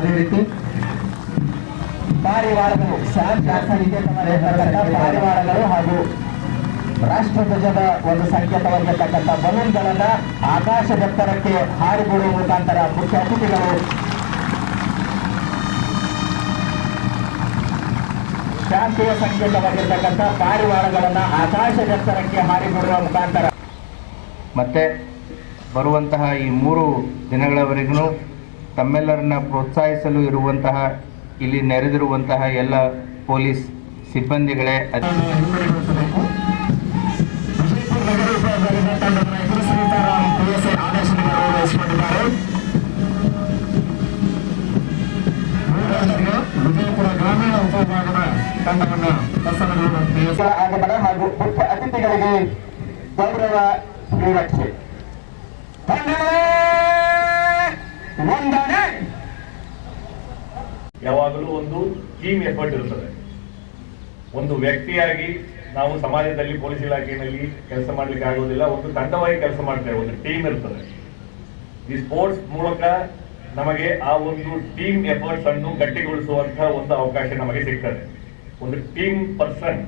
ಅದೇ ರೀತಿ ಪಾರಿವಾಳಗಳು ಪಾರಿವಾಳಗಳು ಹಾಗೂ ರಾಷ್ಟ್ರಧ್ವಜದ ಒಂದು ಸಂಕೇತವಾಗಿರ್ತಕ್ಕಂಥ ಬಲೂನ್ಗಳನ್ನ ಆಕಾಶದೆತ್ತರಕ್ಕೆ ಹಾರಿಬಿಡುವ ಮುಖಾಂತರ ಮುಖ್ಯ ಅತಿಥಿಗಳು ಶಾಂತಿಯ ಸಂಕೇತವಾಗಿರ್ತಕ್ಕಂಥ ಪಾರಿವಾಳಗಳನ್ನ ಆಕಾಶದೆತ್ತರಕ್ಕೆ ಹಾರಿಬಿಡುವ ಮುಖಾಂತರ ಮತ್ತೆ ಬರುವಂತಹ ಈ 3 ದಿನಗಳವರೆಗೂ ತಮ್ಮೆಲ್ಲರನ್ನ ಪ್ರೋತ್ಸಾಹಿಸಲು ಇರುವಂತಹ ಇಲ್ಲಿ ನೆರೆದಿರುವಂತಹ ಎಲ್ಲ ಪೊಲೀಸ್ ಸಿಬ್ಬಂದಿಗಳೇ ವಿಜಯಪುರ ಗ್ರಾಮೀಣ ಉಪವಿಭಾಗದ ತಂಡವನ್ನು ಆಗಮನ ಹಾಗೂ ಮುಖ್ಯ ಅತಿಥಿಗಳಿಗೆ ಗೌರವ ಶ್ರೀರಕ್ಷೆ ಯಾವಾಗಲೂ ಒಂದು ಟೀಮ್ ಎಫರ್ಟ್ ಇರುತ್ತದೆ. ಒಂದು ವ್ಯಕ್ತಿಯಾಗಿ ನಾವು ಸಮಾಜದಲ್ಲಿ ಪೊಲೀಸ್ ಇಲಾಖೆಯಲ್ಲಿ ಕೆಲಸ ಮಾಡ್ಲಿಕ್ಕೆ ಆಗೋದಿಲ್ಲ, ಒಂದು ತಂಡವಾಗಿ ಕೆಲಸ ಮಾಡ್ತೇವೆ, ಒಂದು ಟೀಮ್ ಇರ್ತದೆ. ಈ ಸ್ಪೋರ್ಟ್ಸ್ ಮೂಲಕ ನಮಗೆ ಆ ಒಂದು ಟೀಮ್ ಎಫರ್ಟ್ಸ್ ಅನ್ನು ಗಟ್ಟಿಗೊಳಿಸುವಂತಹ ಒಂದು ಅವಕಾಶ ನಮಗೆ ಸಿಗ್ತದೆ. ಒಂದು ಟೀಮ್ ಪರ್ಸನ್,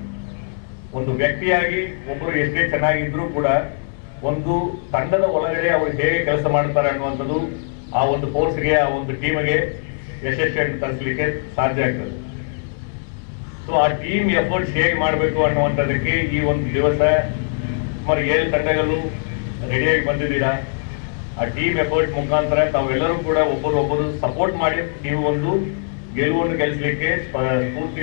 ಒಂದು ವ್ಯಕ್ತಿಯಾಗಿ ಒಬ್ಬರು ಎಷ್ಟೇ ಚೆನ್ನಾಗಿದ್ರು ಕೂಡ ಒಂದು ತಂಡದ ಒಳಗಡೆ ಅವರು ಹೇಗೆ ಕೆಲಸ ಮಾಡ್ತಾರೆ ಅನ್ನುವಂಥದ್ದು ಆ ಒಂದು ಫೋರ್ಸ್ಗೆ, ಆ ಒಂದು ಟೀಮ್ಗೆ ಯಶಸ್ವಿಯನ್ನು ತರಿಸಲಿಕ್ಕೆ ಸಾಧ್ಯ ಆಗ್ತದೆ. ಸೊ ಆ ಟೀಮ್ ಎಫರ್ಟ್ಸ್ ಹೇಗೆ ಮಾಡಬೇಕು ಅನ್ನುವಂಥದ್ದಕ್ಕೆ ಈ ಒಂದು ದಿವಸ ಸುಮಾರು 7 ತಂಡಗಳು ರೆಡಿಯಾಗಿ ಬಂದಿದ್ದೀರಾ. ಆ ಟೀಮ್ ಎಫರ್ಟ್ ಮುಖಾಂತರ ತಾವೆಲ್ಲರೂ ಕೂಡ ಒಬ್ಬರು ಸಪೋರ್ಟ್ ಮಾಡಿ ನೀವು ಒಂದು ಗೆಲುವನ್ನು ಗೆಲ್ಲಿಸಲಿಕ್ಕೆ ಸ್ಫೂರ್ತಿ